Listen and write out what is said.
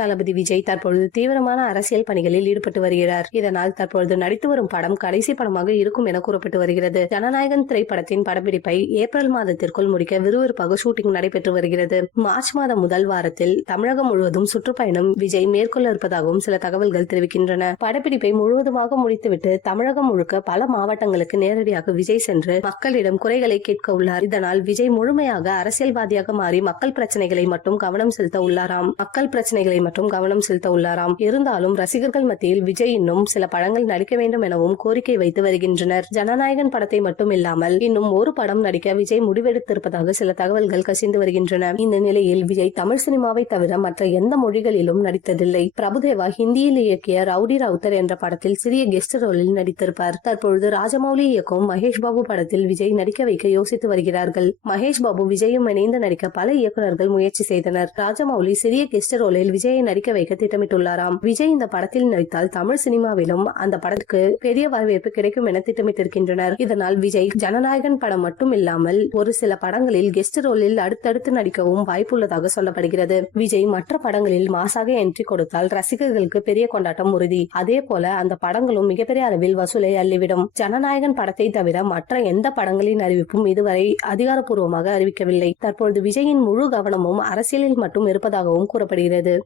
தளபதி விஜய் தற்பொழுது தீவிரமான அரசியல் பணிகளில் ஈடுபட்டு வருகிறார். இதனால் தற்பொழுது நடித்து வரும் படம் கடைசி படமாக இருக்கும் என கூறப்பட்டு வருகிறது. ஜனநாயகன் திரைப்படத்தின் படப்பிடிப்பை ஏப்ரல் மாதத்திற்குள் முடிக்க விறுவிறுப்பாக ஷூட்டிங் நடைபெற்று வருகிறது. மார்ச் மாதம் முதல் வாரத்தில் தமிழகம் முழுவதும் சுற்றுப்பயணம் விஜய் மேற்கொள்ள இருப்பதாகவும் சில தகவல்கள் தெரிவிக்கின்றன. படப்பிடிப்பை முழுவதுமாக முடித்துவிட்டு தமிழகம் முழுக்க பல மாவட்டங்களுக்கு நேரடியாக விஜய் சென்று மக்களிடம் குறைகளை கேட்க உள்ளார். இதனால் விஜய் முழுமையாக அரசியல்வாதியாக மாறி மக்கள் பிரச்சனைகளை மட்டும் கவனம் செலுத்த உள்ளாராம். மக்கள் பிரச்சனைகளை மற்றும் கவனம் செலுத்த உள்ளாராம். இருந்தாலும் ரசிகர்கள் மத்தியில் விஜய் இன்னும் சில படங்கள் நடிக்க வேண்டும் எனவும் கோரிக்கை வைத்து வருகின்றனர். ஜனநாயகன் படத்தை மட்டும் இல்லாமல் இன்னும் ஒரு படம் நடிக்க விஜய் முடிவெடுத்திருப்பதாக சில தகவல்கள் கசிந்து வருகின்றன. இந்த நிலையில் விஜய் தமிழ் சினிமாவை தவிர மற்ற எந்த மொழிகளிலும் நடித்ததில்லை. பிரபுதேவா ஹிந்தியில் இயக்கிய ரவுடி ரவுத்தர் என்ற படத்தில் சிறிய கெஸ்ட் ரோலில் நடித்திருப்பார். தற்பொழுது ராஜமௌலி இயக்கும் மகேஷ் பாபு படத்தில் விஜய் நடிக்க வைக்க யோசித்து வருகிறார்கள். மகேஷ் பாபு விஜயும் இணைந்து நடிக்க பல இயக்குநர்கள் முயற்சி செய்தனர். ராஜமௌலி சிறிய கெஸ்ட் ரோலில் விஜய் விஜயை நடிக்க வைக்க திட்டமிட்டுள்ளாராம். விஜய் இந்த படத்தில் நடித்தால் தமிழ் சினிமாவிலும் அந்த படத்துக்கு பெரிய வரவேற்பு கிடைக்கும் என திட்டமிட்டிருக்கின்றனர். இதனால் விஜய் ஜனநாயகன் படம் மட்டும் இல்லாமல் ஒரு சில படங்களில் கெஸ்ட் ரோலில் அடுத்தடுத்து நடிக்கவும் வாய்ப்புள்ளதாக சொல்லப்படுகிறது. விஜய் மற்ற படங்களில் மாசாக என்ட்ரி கொடுத்தால் ரசிகர்களுக்கு பெரிய கொண்டாட்டம் உறுதி. அதே போல அந்த படங்களும் மிகப்பெரிய அளவில் வசூலை அள்ளிவிடும். ஜனநாயகன் படத்தை தவிர மற்ற எந்த படங்களின் அறிவிப்பும் இதுவரை அதிகாரப்பூர்வமாக அறிவிக்கவில்லை. தற்பொழுது விஜயின் முழு கவனமும் அரசியலில் மட்டும் இருப்பதாகவும் கூறப்படுகிறது.